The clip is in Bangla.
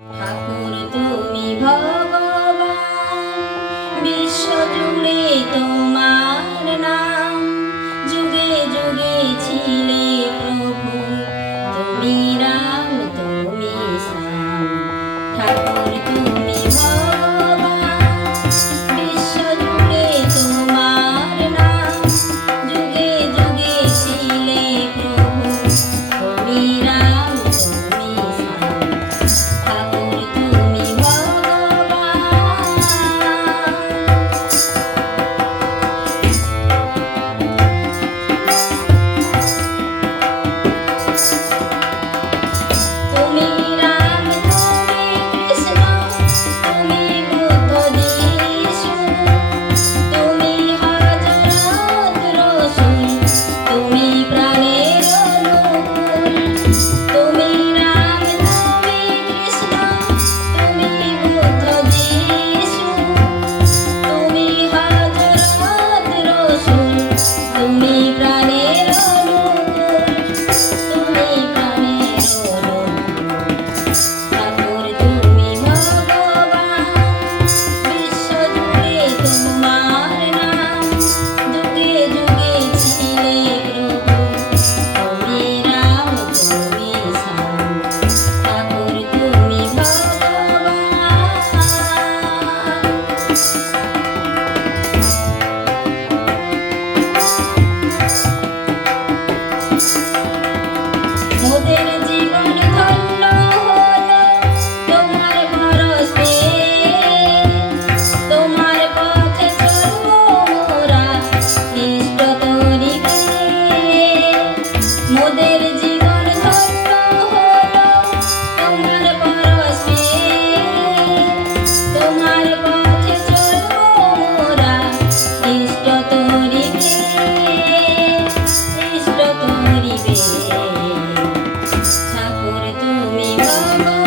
ঠাকুর তুমি ভগবান বিশ্ব জুড়ে তোমার love.